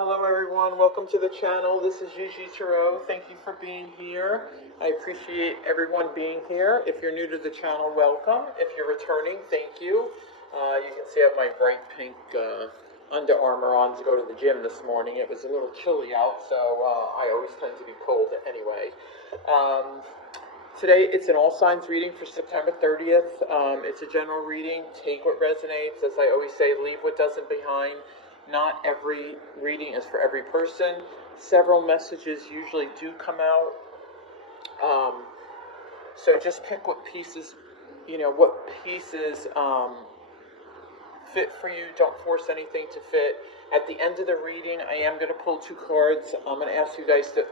Hello everyone, welcome to the channel. This is Gigi Tarot. Thank you for being here. I appreciate everyone being here. If you're new to the channel, welcome. If you're returning, thank you. You can see I have my bright pink Under Armour on to go to the gym this morning. It was a little chilly out, so I always tend to be cold anyway. Today it's an all signs reading for September 30th. It's a general reading. Take what resonates. As I always say, leave what doesn't behind. Not every reading is for every person. Several messages usually do come out. So just pick what pieces, fit for you. Don't force anything to fit. At the end of the reading, I am going to pull two cards. I'm going to ask you guys to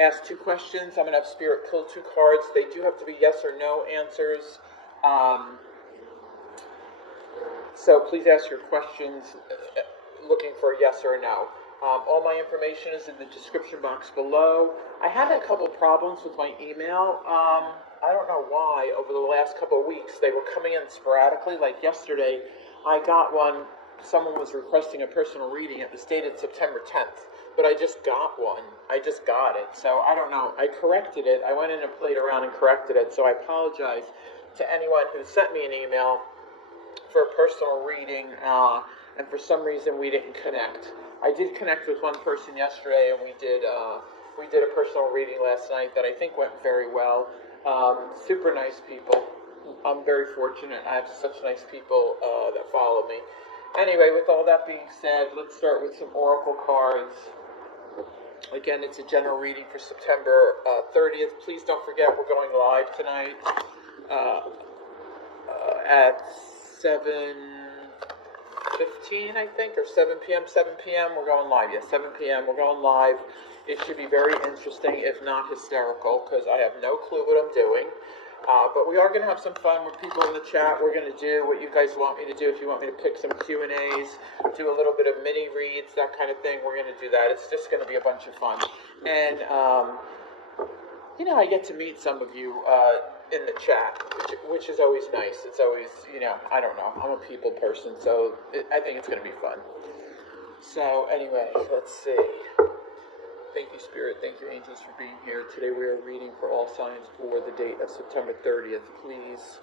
ask two questions. I'm going to have Spirit pull two cards. They do have to be yes or no answers. So please ask your questions looking for a yes or a no. All my information is in the description box below. I had a couple problems with my email. I don't know why. Over the last couple of weeks, they were coming in sporadically. Like yesterday, I got one. Someone was requesting a personal reading. It was dated September 10th, but I just got one. I just got it. So I don't know. I corrected it. I went in and played around and corrected it. So I apologize to anyone who sent me an email for a personal reading, and for some reason we didn't connect. I did connect with one person yesterday, and we did a personal reading last night that I think went very well. Super nice people. I'm very fortunate. I have such nice people that follow me. Anyway, with all that being said, let's start with some oracle cards. Again, it's a general reading for September 30th. Please don't forget we're going live tonight at 7:15, I think, or 7 p.m. 7 p.m. We're going live. Yes, 7 p.m. We're going live. It should be very interesting, if not hysterical, because I have no clue what I'm doing. But we are going to have some fun with people in the chat. We're going to do what you guys want me to do. If you want me to pick some Q&As, do a little bit of mini reads, that kind of thing, we're going to do that. It's just going to be a bunch of fun. And, I get to meet some of you in the chat, which is always nice. It's always, I don't know. I'm a people person, so I think it's going to be fun. So anyway, let's see. Thank you, Spirit. Thank you, angels, for being here. Today we are reading for all signs for the date of September 30th. Please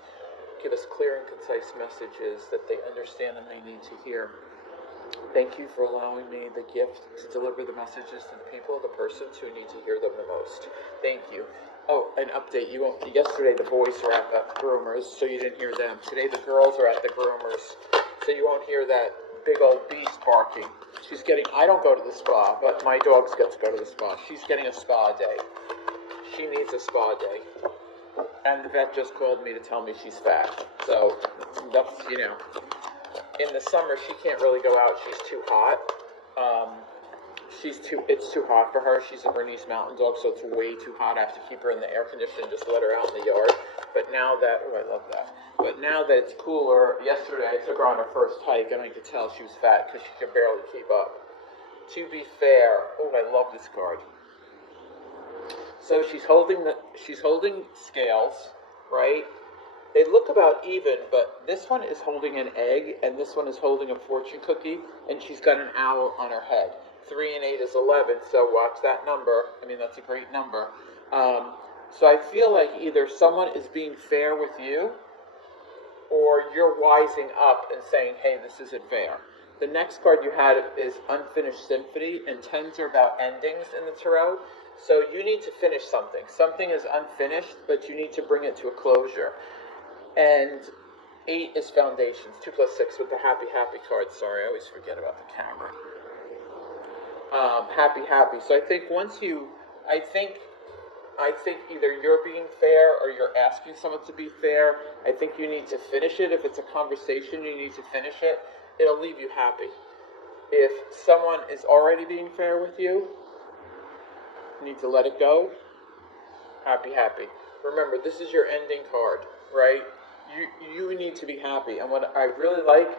give us clear and concise messages that they understand and they need to hear. Thank you for allowing me the gift to deliver the messages to the people, the persons who need to hear them the most. Thank you. Oh, an update. Yesterday the boys were at the groomers, so you didn't hear them. Today the girls are at the groomers, so you won't hear that big old beast barking. I don't go to the spa, but my dogs get to go to the spa. She's getting a spa day. She needs a spa day. And the vet just called me to tell me she's fat. So, that's, in the summer, she can't really go out. She's too hot. It's too hot for her. She's a Bernese Mountain Dog, so it's way too hot. I have to keep her in the air conditioner and just let her out in the yard. But now that, I love that. But now that it's cooler, yesterday I took her on her first hike, and I could tell she was fat because she could barely keep up. To be fair, I love this card. So she's holding scales, right? They look about even, but this one is holding an egg, and this one is holding a fortune cookie, and she's got an owl on her head. 3 and 8 is 11, so watch that number. I mean, that's a great number. So I feel like either someone is being fair with you, or you're wising up and saying, hey, this isn't fair. The next card you had is Unfinished Symphony, and 10s are about endings in the tarot. So you need to finish something. Something is unfinished, but you need to bring it to a closure. And 8 is Foundations, 2 plus 6 with the Happy card. Sorry, I always forget about the camera. Happy. So I think I think either you're being fair or you're asking someone to be fair. I think you need to finish it. If it's a conversation, you need to finish it. It'll leave you happy. If someone is already being fair with you, you need to let it go. Happy. Remember, this is your ending card, right? You need to be happy. And what I really like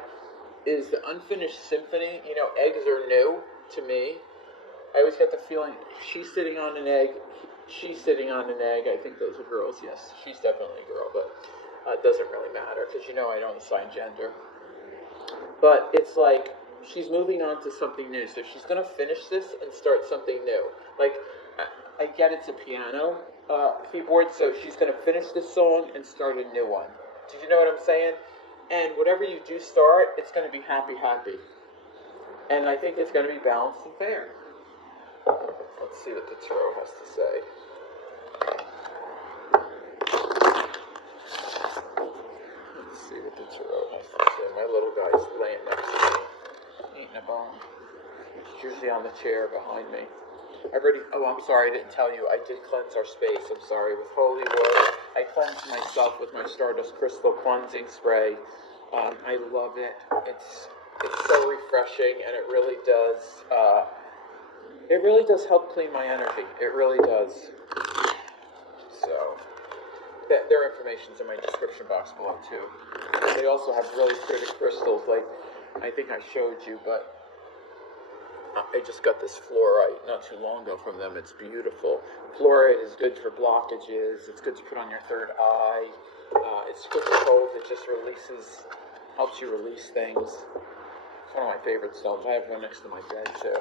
is the Unfinished Symphony. Eggs are new to me. I always get the feeling she's sitting on an egg. She's sitting on an egg. I think those are girls. Yes, she's definitely a girl, but it doesn't really matter because I don't assign gender. But it's like she's moving on to something new. So she's going to finish this and start something new. Like, I get it's a piano keyboard, so she's going to finish this song and start a new one. Did you know what I'm saying? And whatever you do start, it's going to be happy, happy. And I think it's going to be balanced and fair. Let's see what the tarot has to say. Let's see what the tarot has to say. My little guy's laying next to me, eating a bone. He's usually on the chair behind me. I'm sorry, I didn't tell you. I did cleanse our space. I'm sorry. With holy water, I cleansed myself with my Stardust Crystal Cleansing Spray. I love it. It's so refreshing, and it really does help clean my energy. It really does. So, their information's in my description box below, too. They also have really pretty crystals, like I think I showed you, but I just got this fluorite not too long ago from them. It's beautiful. Fluorite is good for blockages. It's good to put on your third eye. It's good for cold. It just helps you release things. It's one of my favorite stones. I have one next to my bed, too.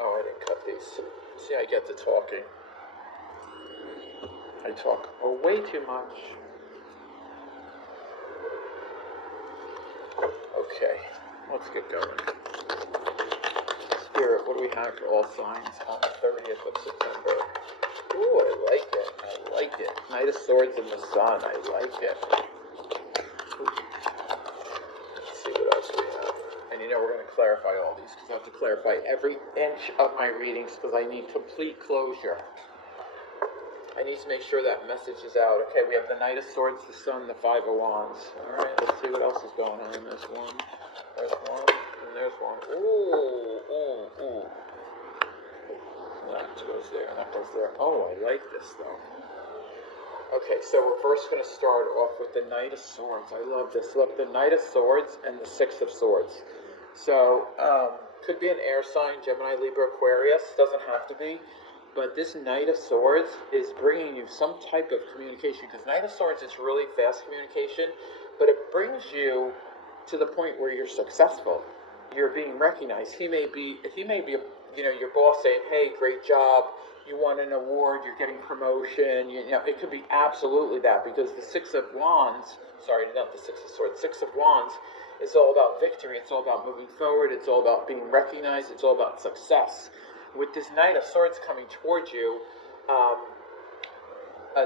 Oh, I didn't cut these. See, I get to talking. I talk way too much. Okay, let's get going. Spirit, what do we have for all signs on the 30th of September? Ooh, I like it. I like it. Knight of Swords in the Sun. I like it. Ooh. Let's see what else we have. And we're going to clarify all these because I have to clarify every inch of my readings because I need complete closure. I need to make sure that message is out. Okay, we have the Knight of Swords, the Sun, the Five of Wands. All right, let's see what else is going on. There's one, and there's one. Ooh. That goes there, and that goes there. Oh, I like this, though. Okay, so we're first going to start off with the Knight of Swords. I love this. Look, the Knight of Swords and the Six of Swords. So, could be an air sign, Gemini, Libra, Aquarius. Doesn't have to be. But this Knight of Swords is bringing you some type of communication. Because Knight of Swords is really fast communication. But it brings you to the point where you're successful. You're being recognized. He may be your boss saying, hey, great job. You won an award. You're getting promotion. It could be absolutely that. Because the Six of Wands, sorry, not the Six of Swords. Six of Wands is all about victory. It's all about moving forward. It's all about being recognized. It's all about success. With this Knight of Swords coming towards you,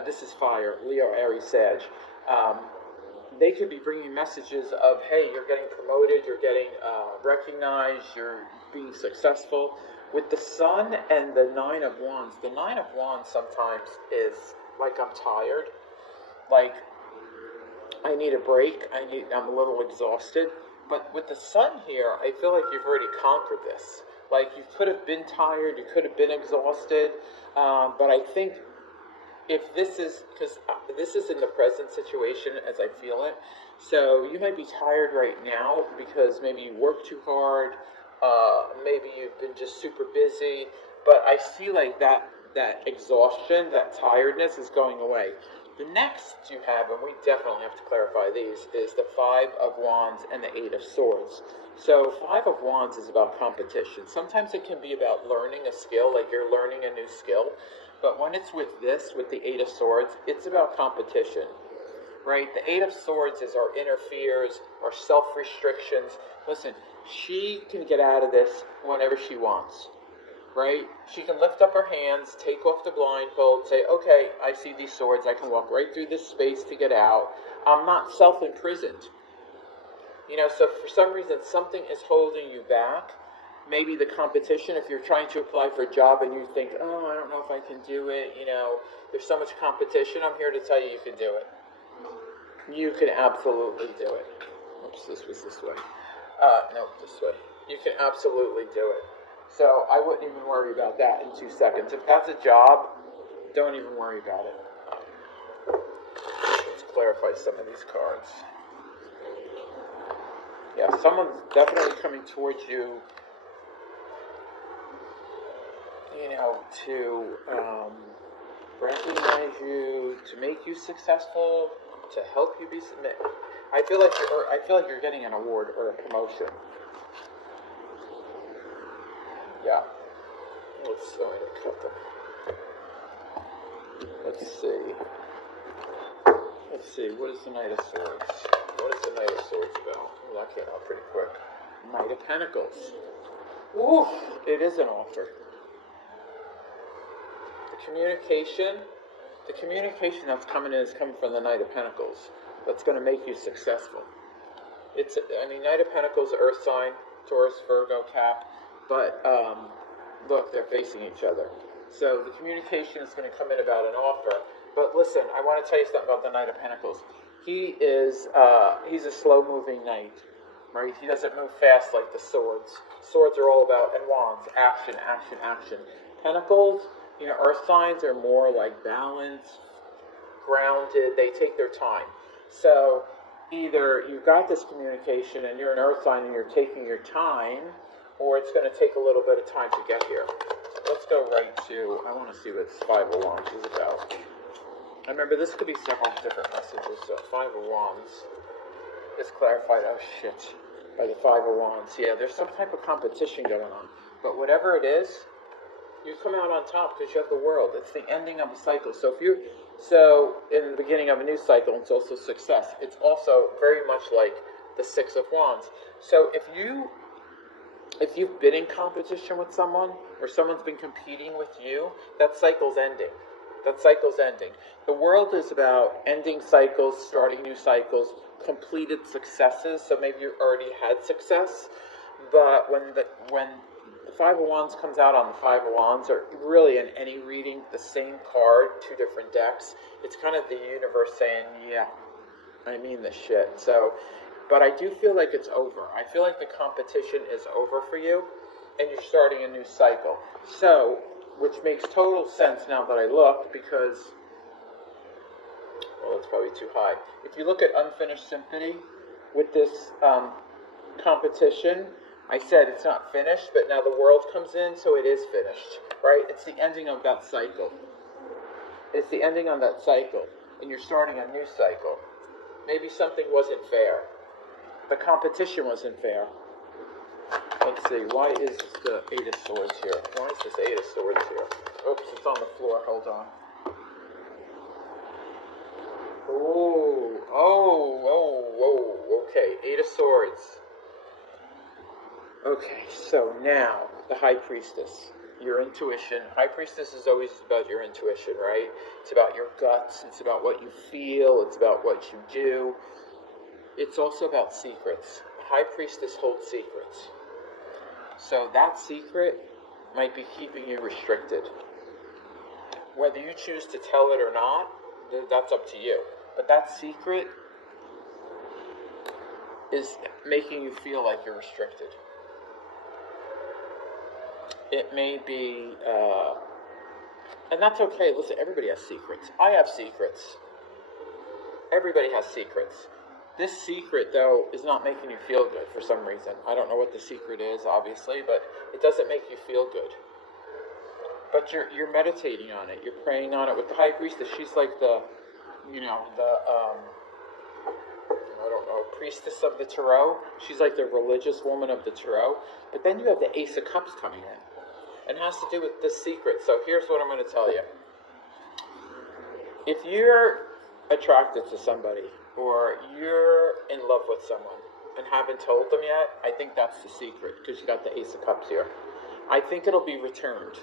this is fire, Leo, Aries, Sag. They could be bringing messages of, hey, you're getting promoted, you're getting recognized, you're being successful. With the Sun and the Nine of Wands, the Nine of Wands sometimes is like I'm tired, like I need a break, I'm a little exhausted. But with the Sun here, I feel like you've already conquered this. Like, you could have been tired, you could have been exhausted, but I think if this is, because this is in the present situation as I feel it, so you might be tired right now because maybe you work too hard, maybe you've been just super busy, but I see like that exhaustion, that tiredness is going away. The next you have, and we definitely have to clarify these, is the Five of Wands and the Eight of Swords. So Five of Wands is about competition. Sometimes it can be about learning a skill, like you're learning a new skill. But when it's with the Eight of Swords, it's about competition, right? The Eight of Swords is our inner fears, our self-restrictions. Listen, she can get out of this whenever she wants. Right? She can lift up her hands, take off the blindfold, say, okay, I see these swords, I can walk right through this space to get out. I'm not self-imprisoned. So for some reason, something is holding you back. Maybe the competition, if you're trying to apply for a job and you think, oh, I don't know if I can do it, there's so much competition, I'm here to tell you can do it. You can absolutely do it. Oops, this was this way. No, this way. You can absolutely do it. So I wouldn't even worry about that in 2 seconds. If that's a job, don't even worry about it. Let's clarify some of these cards. Yeah, someone's definitely coming towards you, to recognize you, to make you successful, to help you be. I feel like you're getting an award or a promotion. cut them. Let's see. What is the Knight of Swords? What is the Knight of Swords about? Well, that came out pretty quick. Knight of Pentacles. Ooh, it is an offer. The communication that's coming in is coming from the Knight of Pentacles. That's going to make you successful. Knight of Pentacles, Earth sign, Taurus, Virgo, Cap, but look, they're facing each other. So the communication is going to come in about an offer. But listen, I want to tell you something about the Knight of Pentacles. He's a slow-moving knight, right? He doesn't move fast like the swords. Swords are all about, and wands, action, action, action. Pentacles, earth signs are more like balanced, grounded. They take their time. So either you've got this communication and you're an earth sign and you're taking your time, or it's going to take a little bit of time to get here. Let's go right to, I want to see what Five of Wands is about. I remember this could be several different messages. So Five of Wands is clarified, oh shit, by the Five of Wands. Yeah, there's some type of competition going on. But whatever it is, you come out on top because you have the world. It's the ending of a cycle. So in the beginning of a new cycle, it's also success. It's also very much like the Six of Wands. So if you've been in competition with someone, or someone's been competing with you, that cycle's ending. The world is about ending cycles, starting new cycles, completed successes. So maybe you already had success, but when the Five of Wands comes out on the Five of Wands, or really in any reading, the same card, two different decks, it's kind of the universe saying, yeah, I mean this shit. So, but I do feel like it's over. I feel like the competition is over for you, and you're starting a new cycle. So, which makes total sense now that I look, because, well, it's probably too high. If you look at Unfinished Symphony with this competition, I said it's not finished, but now the world comes in, so it is finished, right? It's the ending of that cycle. It's the ending on that cycle, and you're starting a new cycle. Maybe something wasn't fair. The competition wasn't fair. Let's see, why is the Eight of Swords here? Why is this Eight of Swords here? Oops, it's on the floor, hold on. Okay, Eight of Swords. Okay, so now, the High Priestess, your intuition. High Priestess is always about your intuition, right? It's about your guts, it's about what you feel, it's about what you do. It's also about secrets. The High Priestess holds secrets. So that secret might be keeping you restricted. Whether you choose to tell it or not, that's up to you. But that secret is making you feel like you're restricted. It may be, and that's okay. Listen, everybody has secrets. I have secrets. Everybody has secrets. This secret, though, is not making you feel good for some reason. I don't know what the secret is, obviously, but it doesn't make you feel good. But you're meditating on it. You're praying on it. With the High Priestess, she's like the priestess of the Tarot. She's like the religious woman of the Tarot. But then you have the Ace of Cups coming in. And it has to do with this secret. So here's what I'm going to tell you. If you're attracted to somebody, or you're in love with someone and haven't told them yet, I think that's the secret, because you got the Ace of Cups here. I think it'll be returned.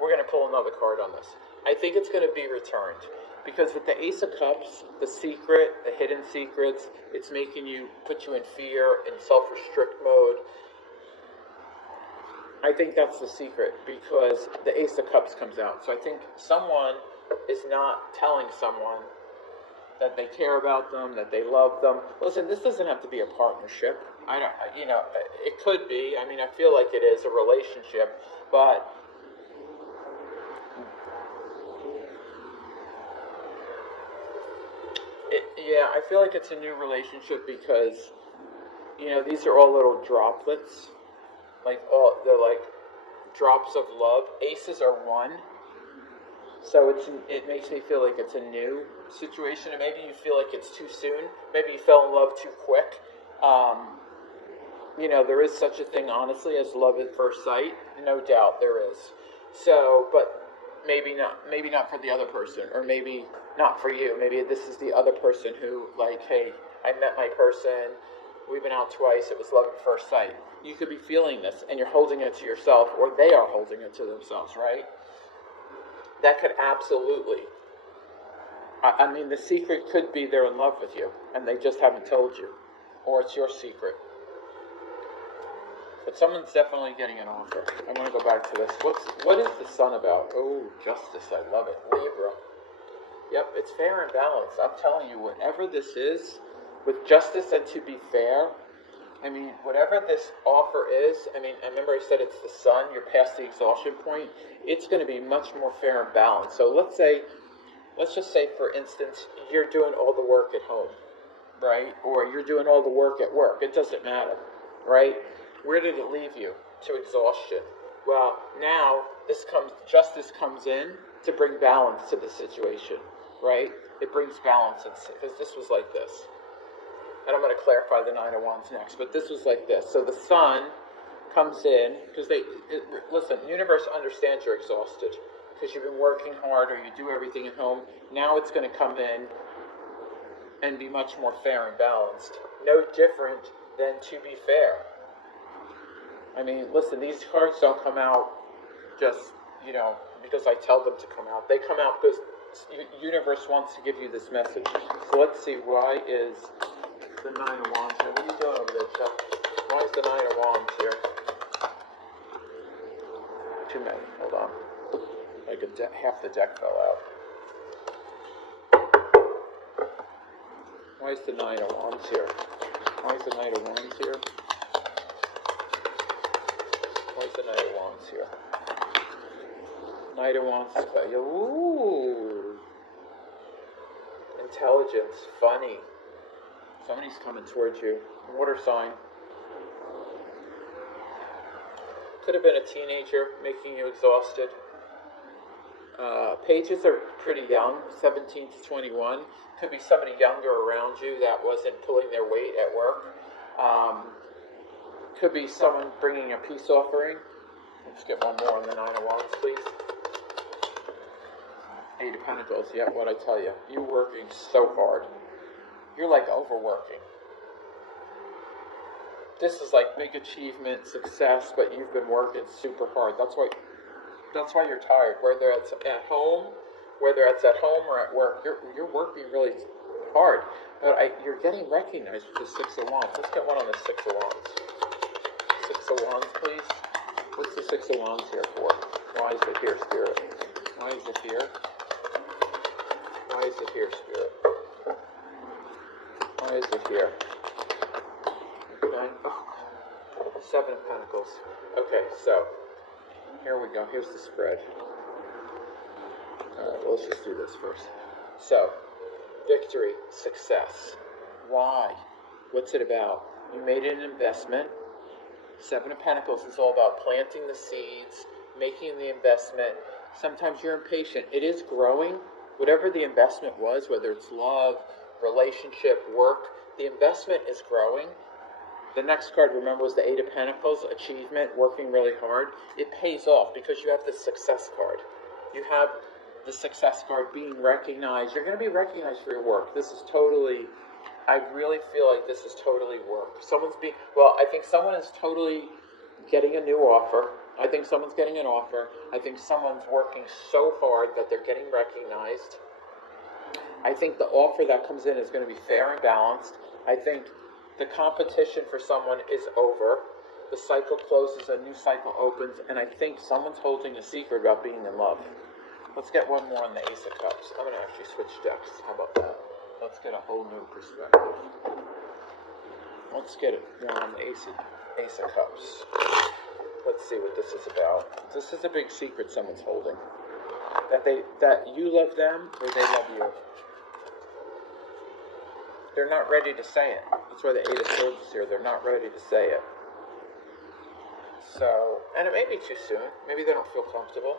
We're going to pull another card on this. I think it's going to be returned, because with the Ace of Cups, the secret, the hidden secrets, it's making you, put you in fear, in self-restrict mode. I think that's the secret, because the Ace of Cups comes out. So I think someone is not telling someone that they care about them, that they love them. Listen, this doesn't have to be a partnership. It could be. I mean, I feel like it is a relationship, but I feel like it's a new relationship because, these are all little droplets. They're like drops of love. Aces are one. So it makes me feel like it's a new situation, and maybe you feel like it's too soon. Maybe you fell in love too quick. There is such a thing, honestly, as love at first sight. No doubt there is. So, but maybe not for the other person, or maybe not for you. Maybe this is the other person who, like, hey, I met my person, we've been out twice, it was love at first sight. You could be feeling this, and you're holding it to yourself, or they are holding it to themselves, right? That could absolutely, I mean, the secret could be they're in love with you, and they just haven't told you, or it's your secret. But someone's definitely getting an offer. I want to go back to this. What is the sun about? Oh, justice, I love it. Libra. Yep, it's fair and balanced. I'm telling you, whatever this is, with justice and to be fair, I mean, whatever this offer is, I mean, I remember I said it's the sun, you're past the exhaustion point, it's going to be much more fair and balanced. So let's just say, for instance, you're doing all the work at home, right? Or you're doing all the work at work. It doesn't matter, right? Where did it leave you? To exhaustion. Well, now justice comes in to bring balance to the situation, right? It brings balance, because this was like this. And I'm going to clarify the Nine of Wands next, but this was like this. So the sun comes in, because listen, the universe understands you're exhausted, because you've been working hard, or you do everything at home. Now it's going to come in and be much more fair and balanced. No different than to be fair. I mean, listen, these cards don't come out just, because I tell them to come out. They come out because the universe wants to give you this message. So let's see, why is the Nine of Wands here? What are you doing over there, Chuck? Why is the Nine of Wands here? Too many. Hold on. Like half the deck fell out. Why is the Nine of Wands here? Why is the Nine of Wands here? Why is the Knight of Wands here? Knight of Wands. Ooh. Intelligence. Funny. Somebody's coming towards you. Water sign. Could have been a teenager making you exhausted. Pages are pretty young, 17 to 21. Could be somebody younger around you that wasn't pulling their weight at work. Could be someone bringing a peace offering. Let's get one more on the Nine of Wands, please. Eight of Pentacles. Yeah, what I tell you. You're working so hard. You're like overworking. This is like big achievement, success, but you've been working super hard. That's why you're tired. Whether it's at home or at work, you're working really hard. But you're getting recognized with the Six of Wands. Let's get one on the Six of Wands. Six of Wands, please. What's the Six of Wands here for? Why is it here, Spirit? Why is it here? Why is it here, Spirit? Why is it here? Okay. Oh. Seven of Pentacles. Okay, so here we go. Here's the spread. Well, let's just do this first. So, victory, success. Why? What's it about? You made an investment. Seven of Pentacles is all about planting the seeds, making the investment. Sometimes you're impatient. It is growing. Whatever the investment was, whether it's love, relationship, work, the investment is growing. The next card, remember, was the Eight of Pentacles, achievement, working really hard. It pays off because you have the success card. You have the success card, being recognized. You're going to be recognized for your work. This is totally, I really feel like this is totally work. I think someone is totally getting a new offer. I think someone's getting an offer. I think someone's working so hard that they're getting recognized. I think the offer that comes in is going to be fair and balanced. I think the competition for someone is over. The cycle closes, a new cycle opens, and I think someone's holding a secret about being in love. Let's get one more on the Ace of Cups. I'm going to actually switch decks. How about that? Let's get a whole new perspective. Let's get one on the Ace of Cups. Let's see what this is about. This is a big secret someone's holding. That you love them or they love you. They're not ready to say it. That's why the Eight of Swords is here. They're not ready to say it. So, and it may be too soon. Maybe they don't feel comfortable.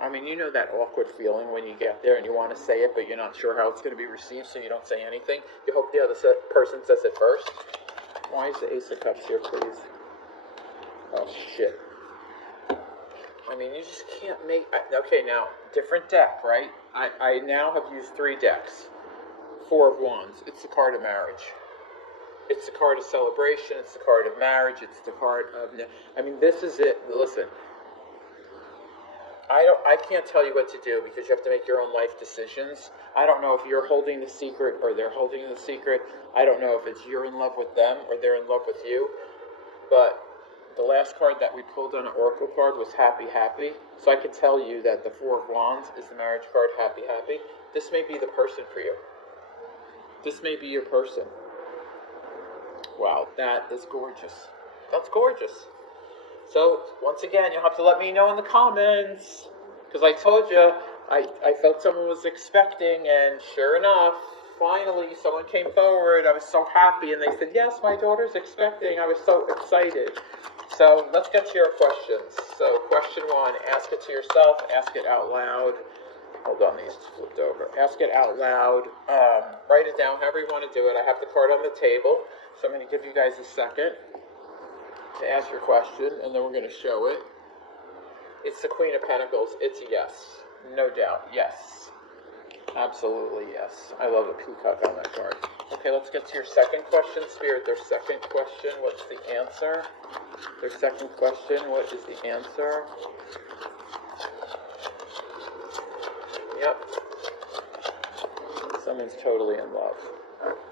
I mean, you know that awkward feeling when you get there and you want to say it, but you're not sure how it's going to be received, so you don't say anything. You hope the other person says it first. Why is the Ace of Cups here, please? Oh, shit. I mean, you just can't make... Okay, now, different deck, right? I now have used 3 decks. 4 of Wands. It's the card of marriage. It's the card of celebration. It's the card of marriage. It's the card of... I mean, this is it. Listen. I can't tell you what to do because you have to make your own life decisions. I don't know if you're holding the secret or they're holding the secret. I don't know if it's you're in love with them or they're in love with you. But the last card that we pulled on an oracle card was Happy, Happy. So I can tell you that the 4 of Wands is the marriage card, Happy, Happy. This may be the person for you. This may be your person. Wow, that is gorgeous. That's gorgeous. So, once again, you'll have to let me know in the comments. Because I told you, I felt someone was expecting, and sure enough, finally, someone came forward. I was so happy, and they said, yes, my daughter's expecting. I was so excited. So, let's get to your questions. So, question 1, ask it to yourself, ask it out loud. Hold on, these flipped over. Ask it out loud. Write it down however you want to do it. I have the card on the table, so I'm going to give you guys a second to ask your question, and then we're going to show it. It's the Queen of Pentacles. It's a yes. No doubt. Yes. Absolutely yes. I love the peacock on that card. Okay, let's get to your second question, Spirit. Their second question, what's the answer? Their second question, what is the answer? Yep. Someone's totally in love.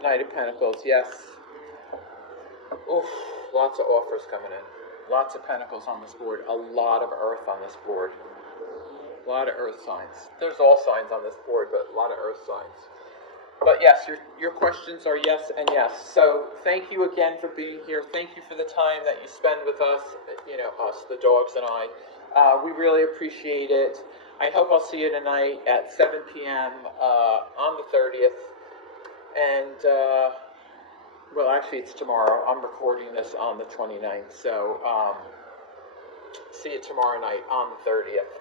Knight of Pentacles, yes. Oof. Lots of offers coming in. Lots of pentacles on this board. A lot of earth on this board. A lot of earth signs. There's all signs on this board, but a lot of earth signs. But yes, your questions are yes and yes. So thank you again for being here. Thank you for the time that you spend with us. You know, us, the dogs and I. We really appreciate it. I hope I'll see you tonight at 7 p.m. On the 30th. And... well, actually, it's tomorrow. I'm recording this on the 29th, so see you tomorrow night on the 30th.